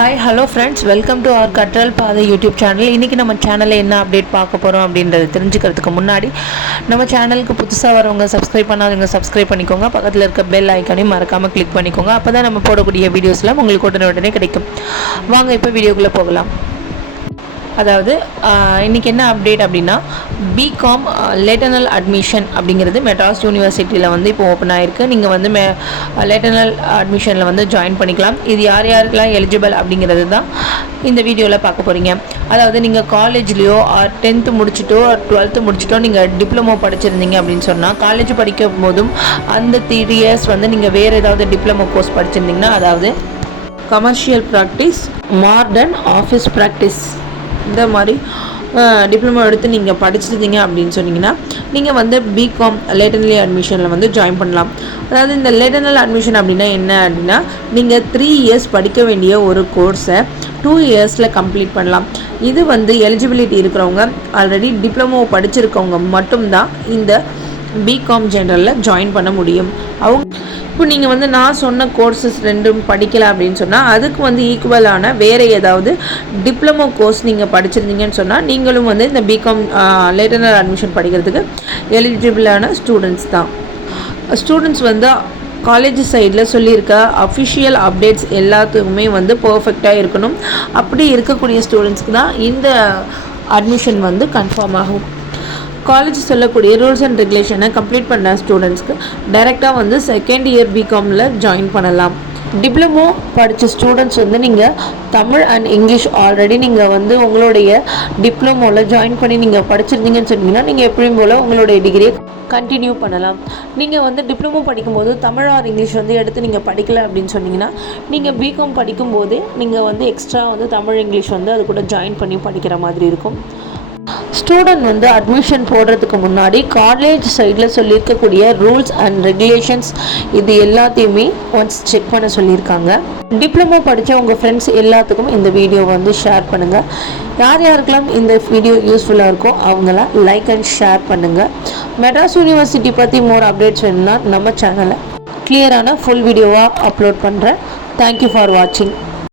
Hi hello friends, welcome to our கற்றல் பாதை YouTube channel. இன்றைக்கி நம்ம சேனலில் என்ன அப்டேட் பார்க்க போகிறோம் அப்படின்றத தெரிஞ்சுக்கிறதுக்கு முன்னாடி நம்ம சேனலுக்கு புதுசாக வரவங்க சப்ஸ்கிரைப் பண்ணாதவங்க சப்ஸ்கிரைப் பண்ணிக்கோங்க. பக்கத்தில் இருக்க பெல் ஐக்கானையும் மறக்காமல் கிளிக் பண்ணிக்கோங்க. அப்போ தான் நம்ம போடக்கூடிய வீடியோஸ்லாம் உங்களுக்கு உடனே கிடைக்கும். வாங்க இப்போ வீடியோக்குள்ளே போகலாம். அதாவது இன்றைக்கி என்ன அப்டேட் அப்படின்னா, பிகாம் லேட்டர்னல் அட்மிஷன் அப்படிங்கிறது மெட்ராஸ் யூனிவர்சிட்டியில் வந்து இப்போ ஓப்பன் ஆகிருக்கு. நீங்கள் வந்து லேட்டர்னல் அட்மிஷனில் வந்து ஜாயின் பண்ணிக்கலாம். இது யார் யாருக்கெல்லாம் எலிஜிபிள் அப்படிங்கிறது தான் இந்த வீடியோவில் பார்க்க போகிறீங்க. அதாவது நீங்கள் காலேஜ்லேயோ 10th முடிச்சிட்டோ 12th முடிச்சிட்டோ நீங்கள் டிப்ளமோ படிச்சிருந்தீங்க அப்படின்னு சொன்னால், காலேஜ் படிக்கும் போதும் அந்த 3 years வந்து நீங்கள் வேறு ஏதாவது டிப்ளமோ கோர்ஸ் படிச்சிருந்தீங்கன்னா, அதாவது commercial practice, modern office practice, இந்த மாதிரி டிப்ளமோ எடுத்து நீங்கள் படிச்சிருந்தீங்க அப்படின்னு சொன்னீங்கன்னா, நீங்கள் வந்து பிகாம் லேட்டர்னல் அட்மிஷனில் வந்து ஜாயின் பண்ணலாம். அதாவது இந்த லேட்டர்னல் அட்மிஷன் அப்படின்னா என்ன அப்படின்னா, நீங்கள் 3 years படிக்க வேண்டிய ஒரு கோர்ஸை 2 yearsல கம்ப்ளீட் பண்ணலாம். இது வந்து எலிஜிபிலிட்டி இருக்கிறவங்க, ஆல்ரெடி டிப்ளமோ படிச்சிருக்கவங்க மட்டும்தான் இந்த பிகாம் ஜெனரலில் ஜாயின் பண்ண முடியும். இப்போ நீங்கள் வந்து நான் சொன்ன கோர்சஸ் ரெண்டும் படிக்கலை அப்படின்னு சொன்னால், அதுக்கு வந்து ஈக்குவலான வேறு ஏதாவது டிப்ளமோ கோர்ஸ் நீங்கள் படிச்சிருந்தீங்கன்னு சொன்னால், நீங்களும் வந்து இந்த பிகாம் லேட்டர்னல் அட்மிஷன் படிக்கிறதுக்கு எலிஜிபிளான ஸ்டூடெண்ட்ஸ் தான். ஸ்டூடெண்ட்ஸ் வந்து காலேஜ் சைடில் சொல்லியிருக்க அஃபிஷியல் அப்டேட்ஸ் எல்லாத்துக்குமே வந்து பர்ஃபெக்டாக இருக்கணும். அப்படி இருக்கக்கூடிய ஸ்டூடெண்ட்ஸ்க்கு தான் இந்த அட்மிஷன் வந்து கன்ஃபார்ம் ஆகும். காலேஜ் சொல்லக்கூடிய ரூல்ஸ் அண்ட் ரெகுலேஷனை கம்ப்ளீட் பண்ண ஸ்டூடெண்ட்ஸ்க்கு டைரெக்டாக வந்து 2nd year பிகாமில் ஜாயின் பண்ணலாம். டிப்ளமோ படித்த ஸ்டூடெண்ட்ஸ் வந்து நீங்கள் தமிழ் அண்ட் இங்கிலீஷ் ஆல்ரெடி நீங்கள் வந்து உங்களுடைய டிப்ளமோவில் ஜாயின் பண்ணி நீங்கள் படிச்சிருந்தீங்கன்னு சொன்னீங்கன்னா, நீங்கள் எப்படியும் போல் உங்களுடைய டிகிரியை கண்டினியூ பண்ணலாம். நீங்கள் வந்து டிப்ளமோ படிக்கும்போது தமிழ் ஆர் இங்கிலீஷ் வந்து எடுத்து நீங்கள் படிக்கலை அப்படின்னு சொன்னீங்கன்னா, நீங்கள் பிகாம் படிக்கும்போதே நீங்கள் வந்து எக்ஸ்ட்ரா வந்து தமிழ் இங்கிலீஷ் வந்து அது கூட ஜாயின் பண்ணி படிக்கிற மாதிரி இருக்கும். ஸ்டூடெண்ட் வந்து அட்மிஷன் போடுறதுக்கு முன்னாடி காலேஜ் சைடில் சொல்லியிருக்கக்கூடிய ரூல்ஸ் அண்ட் ரெகுலேஷன்ஸ் இது எல்லாத்தையுமே ஒன்ஸ் செக் பண்ண சொல்லியிருக்காங்க. டிப்ளமோ படித்த உங்கள் ஃப்ரெண்ட்ஸ் எல்லாத்துக்கும் இந்த வீடியோ வந்து ஷேர் பண்ணுங்கள். யார் யாருக்கெல்லாம் இந்த வீடியோ யூஸ்ஃபுல்லாக இருக்கோ அவங்களாம் லைக் அண்ட் ஷேர் பண்ணுங்கள். மெட்ராஸ் யூனிவர்சிட்டி பற்றி மோர் அப்டேட்ஸ் வேணும்னா நம்ம சேனலை கிளியரான ஃபுல் வீடியோவாக அப்லோட் பண்ணுறேன். தேங்க்யூ ஃபார் வாட்சிங்.